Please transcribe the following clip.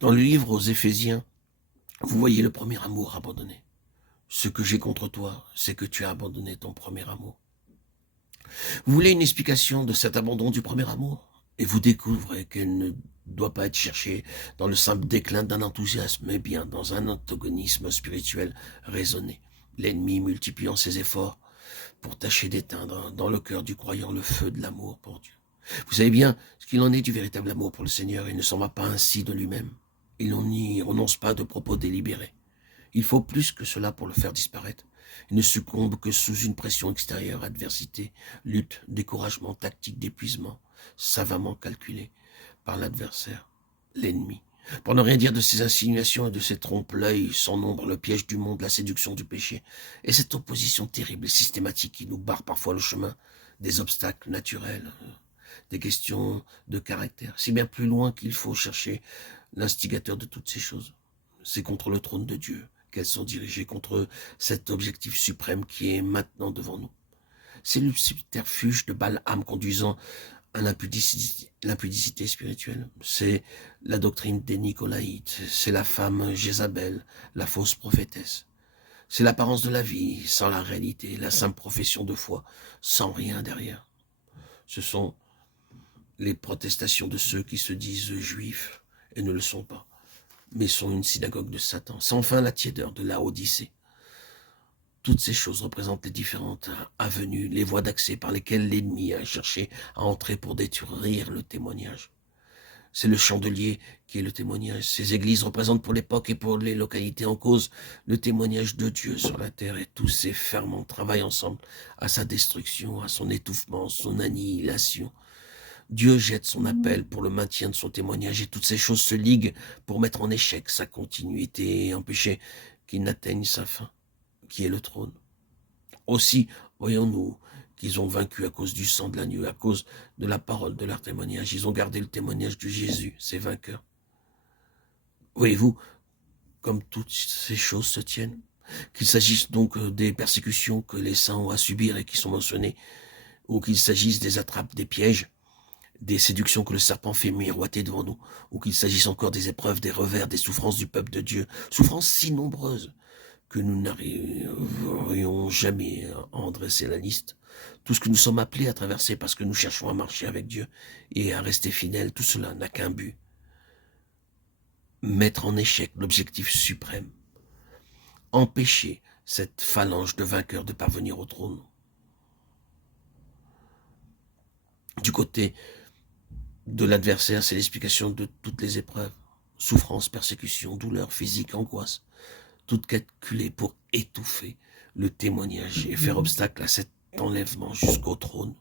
Dans le livre aux Éphésiens, vous voyez le premier amour abandonné. Ce que j'ai contre toi, c'est que tu as abandonné ton premier amour. Vous voulez une explication de cet abandon du premier amour? Et vous découvrez qu'elle ne doit pas être cherchée dans le simple déclin d'un enthousiasme, mais bien dans un antagonisme spirituel raisonné. L'ennemi multipliant ses efforts pour tâcher d'éteindre dans le cœur du croyant le feu de l'amour pour Dieu. Vous savez bien ce qu'il en est du véritable amour pour le Seigneur. Il ne s'en va pas ainsi de lui-même. Il n'y renonce pas de propos délibérés. Il faut plus que cela pour le faire disparaître. Il ne succombe que sous une pression extérieure, adversité, lutte, découragement, tactique d'épuisement, savamment calculé par l'adversaire, l'ennemi. Pour ne rien dire de ces insinuations et de ces trompe-l'œil sans nombre, le piège du monde, la séduction du péché, et cette opposition terrible et systématique qui nous barre parfois le chemin, des obstacles naturels, des questions de caractère. C'est bien plus loin qu'il faut chercher l'instigateur de toutes ces choses. C'est contre le trône de Dieu qu'elles sont dirigées, contre cet objectif suprême qui est maintenant devant nous. C'est le subterfuge de Balaam conduisant à l'impudicité spirituelle. C'est la doctrine des Nicolaïtes, c'est la femme Jézabel, la fausse prophétesse. C'est l'apparence de la vie sans la réalité, la simple profession de foi sans rien derrière. Ce sont les protestations de ceux qui se disent juifs et ne le sont pas, mais sont une synagogue de Satan. C'est enfin la tiédeur de la Odyssée. Toutes ces choses représentent les différentes avenues, les voies d'accès par lesquelles l'ennemi a cherché à entrer pour détruire le témoignage. C'est le chandelier qui est le témoignage. Ces églises représentent pour l'époque et pour les localités en cause le témoignage de Dieu sur la terre, et tous ces ferments travaillent ensemble à sa destruction, à son étouffement, son annihilation. Dieu jette son appel pour le maintien de son témoignage, et toutes ces choses se liguent pour mettre en échec sa continuité et empêcher qu'il n'atteigne sa fin, qui est le trône. Aussi, voyons-nous qu'ils ont vaincu à cause du sang de l'agneau, à cause de la parole de leur témoignage. Ils ont gardé le témoignage de Jésus, ces vainqueurs. Voyez-vous, comme toutes ces choses se tiennent, qu'il s'agisse donc des persécutions que les saints ont à subir et qui sont mentionnées, ou qu'il s'agisse des attrapes, des pièges, des séductions que le serpent fait miroiter devant nous, ou qu'il s'agisse encore des épreuves, des revers, des souffrances du peuple de Dieu, souffrances si nombreuses que nous n'arriverions jamais à en dresser la liste. Tout ce que nous sommes appelés à traverser parce que nous cherchons à marcher avec Dieu et à rester fidèles, tout cela n'a qu'un but: mettre en échec l'objectif suprême, empêcher cette phalange de vainqueurs de parvenir au trône. Du côté de l'adversaire, c'est l'explication de toutes les épreuves, souffrance, persécution, douleur physique, angoisse, toutes calculées pour étouffer le témoignage et faire obstacle à cet enlèvement jusqu'au trône.